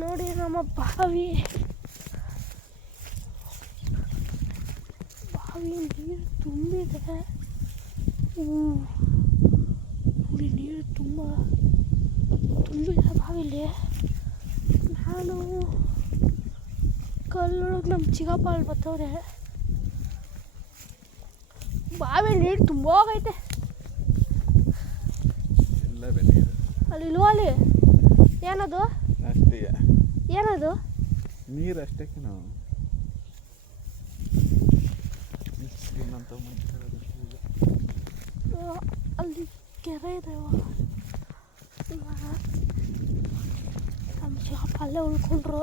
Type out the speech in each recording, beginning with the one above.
ನೋಡಿ ನಮ್ಮ ಬಾವಿ ನೀರು ತುಂಬಿದೆ. ನೋಡಿ ನೀರು ತುಂಬಿದೆ ಬಾವಿಲಿ. ನಾನು ಕಲ್ಲೊಳಗೆ ನಮ್ಮ ಚಿಕ್ಕಪ್ಪ ಅಲ್ಲಿ ಬರ್ತವ್ರೆ. ಬಾವಿ ನೀರು ತುಂಬ ಹೋಗೈತೆ. ಅಲ್ಲಿ ಇಲ್ವಾ? ಅಲ್ಲಿ ಏನದು? ಏನದು? ನೀರು ಅಷ್ಟೇ. ಅಲ್ಲಿ ಕೆರೆ ಇದೆ. ನಮ್ಮ ಚಿಕ್ಕಪ್ಪ ಅಲ್ಲೇ ಉಳ್ಕೊಂಡ್ರು.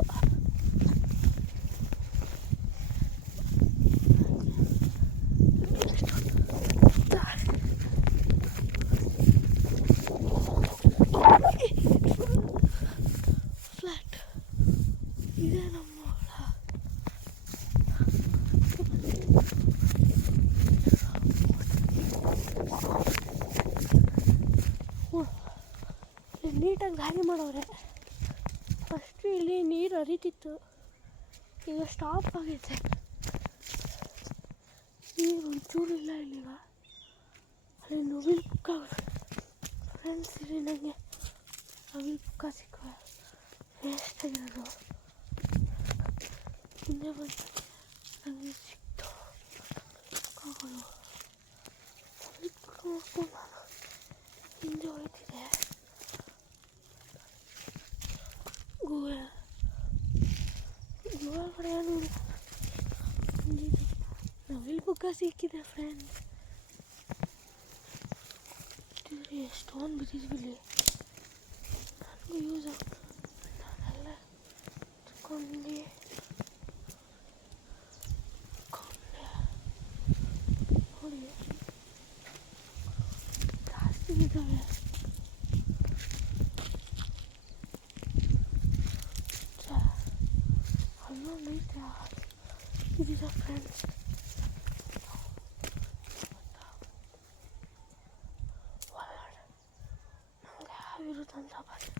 ಫ್ಲಾಟ್ ಇದೆ ನಮ್ಮ ನೀಟಾಗಿ ದಾರಿ ಮಾಡೋರೆ. ಫಸ್ಟು ಇಲ್ಲಿ ನೀರು ಹರಿತಿತ್ತು, ಈಗ ಸ್ಟಾಪ್ ಆಗೈತೆ. ನೀರು ಒಂಚೂರು ಇಲ್ಲ ಇಲ್ಲಿಗ. ಅಲ್ಲಿ ನವಿಲು ಪುಕ್ಕ ಫ್ರೆಂಡ್ಸ್, ಇಲ್ಲಿ ನನಗೆ ನವಿಲು ಪುಕ್ಕ ಸಿಕ್ಕವೆ ವೇಸ್ಟ್ ಆಗಿರೋದು. ಹಿಂದೆ ಬಂದು ನನಗೆ ಸಿಕ್ತು ಪುಕ್ಕಗಳು. ನವಿಲು ಪುಕ್ಕ ನೋಡ್ಕೊಂಡು ನಾನು ಹಿಂದೆ ಹೋಯ್ತಿದ್ದೆ. ಗುಹೆ ಕಡೆ ನೋಡಿ ನವಿಲು ಪುಕ್ಕ ಸಿಕ್ಕಿದೆ ಫ್ರೆಂಡ್ಸ್. ಎಷ್ಟೊಂದು ಬಿದ್ದಿದ್ವಿ. ನನಗೂ ಯೂಸ್ ಆಗ್ತದೆ. ನಾನೆಲ್ಲ ತಗೊಂಡು ನೋಡಿ ಜಾಸ್ತಿ ಇದ್ದಾವೆ. ಅಲ್ಲೊಂದು ಐತೆ ಇದಿದೆ ಫ್ರೆಂಡ್ಸ್. ಒಳಗಡೆ ನಮಗೆ ಯಾವಿರುತ್ತಂತ ಬಂದು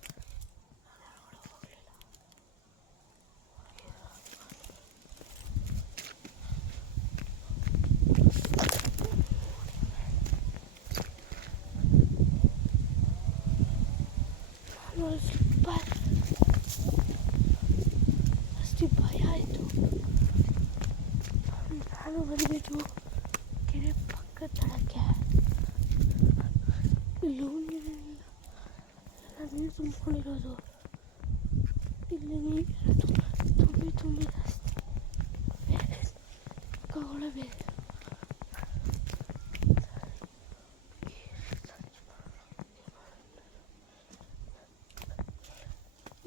ನಾನು ಹೊರಗಡೆ ಹೋಗಲಿಲ್ಲ. ನಾನು ಸ್ವಲ್ಪ ಅಷ್ಟು ಭಯ ಆಯಿತು. ನಾನು ಬಂದಿದ್ದು ಕೆರೆ ಪಕ್ಕದ ತಳಕ್ಕೆ. ಇಲ್ಲೂ ನೀರಿಲ್ಲ, ಎಲ್ಲ ನೀರು ತುಂಬಿಕೊಂಡಿರೋದು. ಇಲ್ಲಿ ನೀರು ತುಂಬಿ ಜಾಸ್ತಿ ಪಕ್ಕಗಳೇ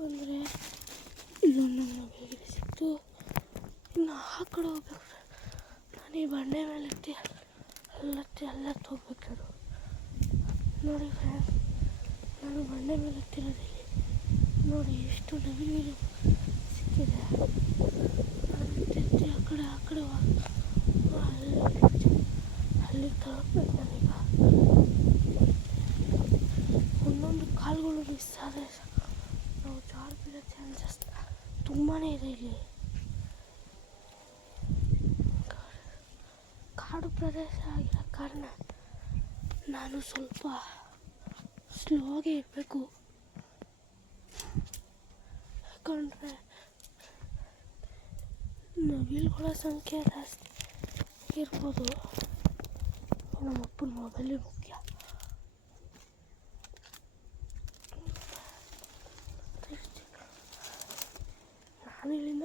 ಅಂದರೆ ಇಲ್ಲೊಂದು ನಮಗೆ ಸಿಕ್ತು. ಇನ್ನು ಆ ಕಡೆ ಹೋಗ್ಬೇಕು. ನಾನು ಈ ಬಂಡೆ ಮೇಲೆ ಅಲ್ಲೇ ಹೋಗ್ಬೇಕು. ನೋಡಿ ಫ್ರೆಂಡ್ಸ್, ನಾನು ಬಂಡೆ ಮೇಲೆ ಹತ್ತಿರೋದಿಲ್ಲಿ. ನೋಡಿ ಎಷ್ಟು ನವಿಲು ಸಿಕ್ಕಿದೆ. ಆ ಕಡೆ ಅಲ್ಲಿಗೆ ತಲುಪಬೇಕು ನಾನೀಗ. ಒಂದೊಂದು ಕಾಲುಗಳು ಮಿಸ್ ಆದರೆ ನಾವು ಜಾರು ಬೀಳೋ ಚಾನ್ಸಸ್ ತುಂಬಾ ಇದೆ ಇಲ್ಲಿ. ಕಾಡು ಪ್ರದೇಶ ಆಗಿರೋ ಕಾರಣ ನಾನು ಸ್ವಲ್ಪ ಸ್ಲೋ ಆಗಿ ಇರಬೇಕು. ಯಾಕಂದರೆ ನವಿಲುಗಳ ಸಂಖ್ಯೆ ಜಾಸ್ತಿ ಇರ್ಬೋದು. ನಮ್ಮಪ್ಪನ ಮೊಬೈಲೇ ಮುಖ್ಯ. ನಾನು ಇಲ್ಲಿಂದ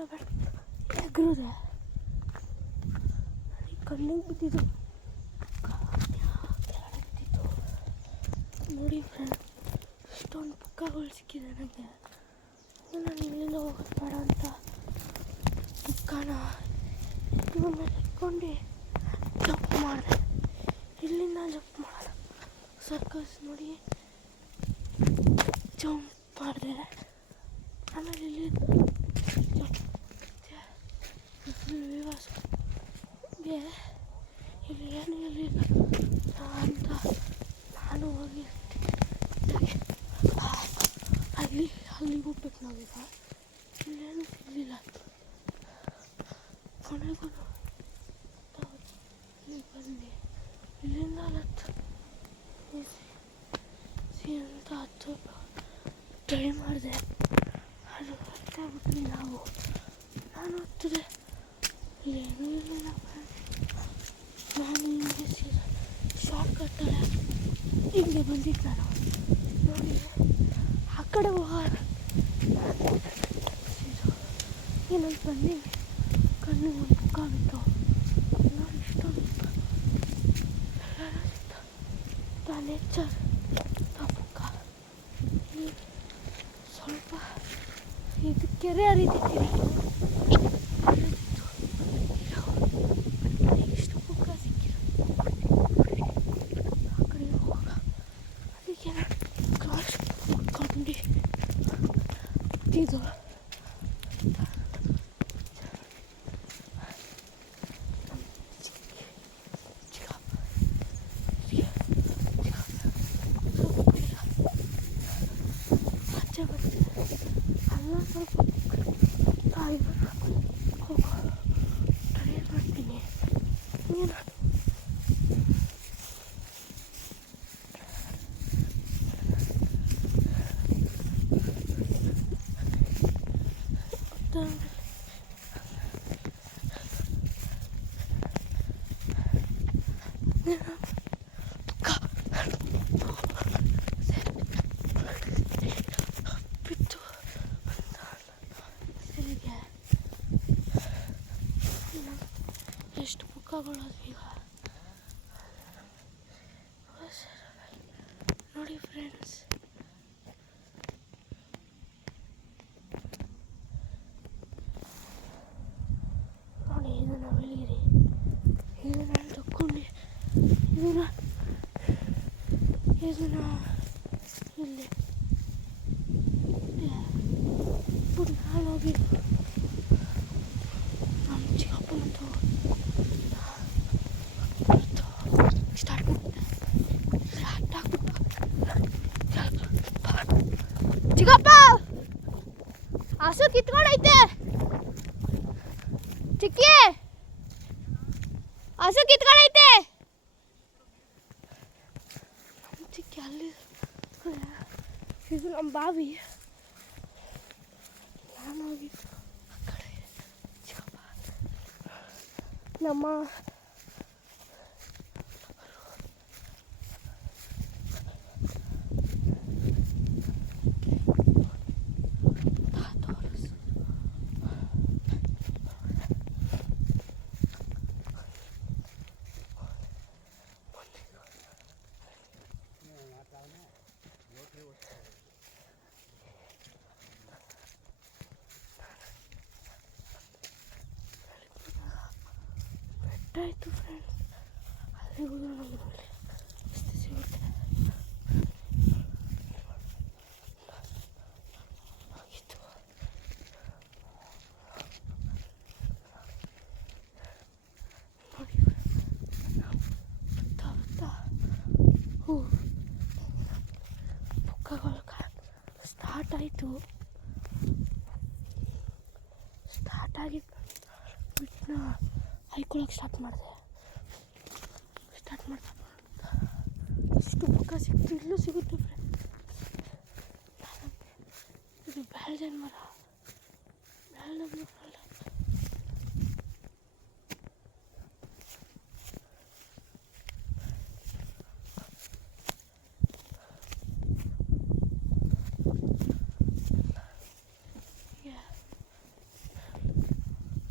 ಎಗ್ರದೆ ನನಗೆ ಕಣ್ಣಿಗೆ ಬಿದ್ದಿದ್ದು. ಬಿದ್ದಿತ್ತು ನೋಡಿ ಫ್ರೆಂಡ್, ಇಷ್ಟೊಂದು ಪುಕ್ಕಗಳು ಸಿಕ್ಕಿದೆ ನನಗೆ. ನಾನು ಇಲ್ಲಿಂದ ಹೋಗೋದು ಬೇಡ ಅಂತ ಪುಕ್ಕನ ಮೇಲೆ ಇಟ್ಕೊಂಡು ಜಂಪ್ ಮಾಡಿದೆ. ಇಲ್ಲಿಂದ ಜಂಪ್ ಮಾಡೋದು ಸರ್ಕಸ್ ನೋಡಿ ಜಂಪ್ ಮಾಡಿದೆ. ಆಮೇಲೆ ಇಲ್ಲಿ ಇಲ್ಲಿ ಏನು ಇರಲಿಲ್ಲ ಅಂತ ನಾನು ಹೋಗಿ ಅಲ್ಲಿಗೆ ಹೋಗ್ಬೇಕು ನಾವೀಗ. ಸಾಲತ್ತು ಅಂತ ಹತ್ತು ಟ್ರೈ ಮಾಡಿದೆ, ಅದು ಹೊರಟಾಗ್ಬಿಟ್ವಿ ನಾವು. ನಾನು ಹತ್ತಿದೆ ಏನೂ ಇರಲಿಲ್ಲ. ನಾನು ಹಿಂಗೆ ಶಾರ್ಟ್ ಕಟ್ಟಲ್ಲ ಹಿಂಗೆ ಬಂದಿದ್ದು. ನಾನು ನೋಡಿ ಆ ಕಡೆ ಹೋಗೋಣ ಏನಂತ ಬಂದೀನಿ. ಕಣ್ಣಿಗೆ ಒಂದು ಬುಕ್ ಆಗಿತ್ತು ನೋಡಿ, ಇಷ್ಟೊಂದು ಎಲ್ಲರೂ ಸಿಗ್ತ ನೇಚರ್ ಆ ಬುಕ್ಕ. ಸ್ವಲ್ಪ ಇದು ಕೆರೆ ಹರಿತಿದ್ದೀನಿ, ಇಷ್ಟು ಬುಕ್ಕ ಸಿಕ್ಕಿರೋ ಆ ಕಡೆ ಹೋಗ. ಅದಕ್ಕೆ ಕ್ರಾಸ್ ಕೊಂಡು ಇದು ಅಲ್ಲ ಸ್ವಲ್ಪ ಹೋಗೋ ಟ್ರೈ ಮಾಡ್ತೀನಿ. ಏನು ಬಿತ್ತು ಸರಿಗೆ ಎಷ್ಟು ಬುಕ್ಕಗಳು ಈಗ ನೋಡಿ ಫ್ರೆಂಡ್ಸ್. ನೋಡಿ ಇದನ್ನು ಬೆಳೀರಿ, ಇದನ್ನು ನಾನು ತಕ್ಕೊಂಡು ಇದನ್ನು ಇಲ್ಲಿ ಬಿಟ್ಟು ನಾನು ಹೋಗಿ ನಮ್ಮ ಚಿಕ್ಕಪ್ಪನಂತ ಸ್ಟಾರ್ಟ್ ಮಾಡ್ಬಿಟ್ಟೆ. ಚಿಕ್ಕಪ್ಪ ಹಸು ಕಿತ್ಕೊಂಡೈತೆ, ಚಿಕ್ಕಿ ಹಸು ಕಿತ್ಕೊಂಡೈತೆ. ನಮ್ಮ ಚಿಕ್ಕಿ ಅಲ್ಲಿ ಇದು ನಮ್ಮ ಬಾವಿ. ನಾನು ಹೋಗಿ ಆ ಕಡೆ ಚಿಕ್ಕಪ್ಪ ನಮ್ಮ ಆಯಿತು ಫ್ರೆಂಡ್ಸ್. ಅಲ್ಲಿ ಹೋದ್ರೆ ನಮಗೆ ಒಳ್ಳೆ ಸಿಗುತ್ತೆ. ಆಗಿತ್ತು ನೋಡಿ ಬರ್ತಾ ಬುಕ್ಕಗಳು ಸ್ಟಾರ್ಟ್ ಆಯಿತು. ಸ್ಟಾರ್ಟ್ ಆಗಿ ಬಿಟ್ಟನ ಹೈಕೊಳ್ಳೋಕೆ ಸ್ಟಾರ್ಟ್ ಮಾಡಿದೆ. ಇಷ್ಟು ಬುಕ್ಕ ಸಿಕ್ತು, ಇಲ್ಲೂ ಸಿಗುತ್ತೆ ಫ್ರೆಂಡ್. ಇದು ಬೆಳ್ದನ್ ಮರ,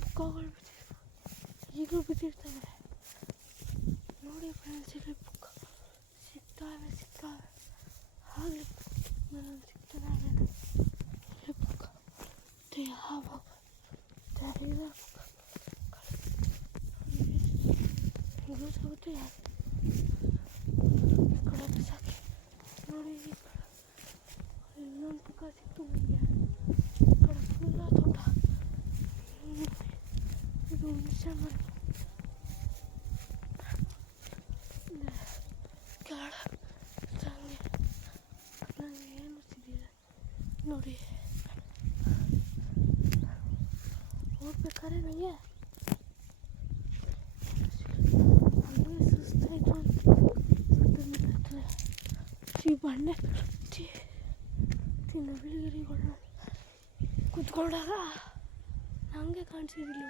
ಬುಕ್ಕಗಳು ಈಗಲೂ ಬಿದ್ದಿರ್ತವೆ ನೋಡಿ ಫ್ರೆಂಡ್ಸ್. ಇಲ್ಲಿ ಬುಕ್ ಸಿಗ್ತಾವೆ ಆಗಲಿ ನಾನು ಸಿಗ್ತಾನೆ. ಇಲ್ಲಿ ಬುಕ್ ಯಾವಾಗ ಯೂಸ್ ಆಗುತ್ತೆ ಯಾರು ಕಡೆ ಬಿಸಾಕಿ ನೋಡಿ. ಈ ಕಡೆ ಇನ್ನೊಂದು ಬುಕ್ಕ ಸಿಕ್ತು ನನಗೆ. ಕಡೆ ಫುಲ್ಲ ತೋಟ. ಇದು ಹುಣಸೆ ಮರ ನನಗೆ ಏನು ಸಿಕ್ಕಿದೆ ನೋಡಿ. ಹೋಗ್ಬೇಕಾದ್ರೆ ನನಗೆ ಹಂಗೆ ಸುಸ್ತಾಯಿತು ಅಂತ ಈ ಬಂಡೆ ನವಿಲುಗಿರಿಗಳು ಕುತ್ಕೊಂಡಾಗ ನನಗೆ ಕಾಣಿಸಿದಿಲ್ಲ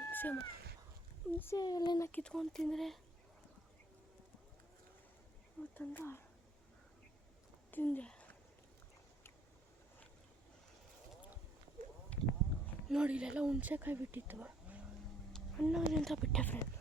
ಹುಣಸೆ ಎಲೆನ ಕಿತ್ಕೊಂಡು ತಿಂದರೆ ತಂದ ತಿಂದೆ. ನೋಡಿ ಇಲ್ಲೆಲ್ಲ ಹುಣಸೆಕಾಯಿ ಬಿಟ್ಟಿತ್ತು, ಹಣ್ಣಾಗ್ಲಿ ಅಂತ ಬಿಟ್ಟೆ ಫ್ರೆಂಡ್.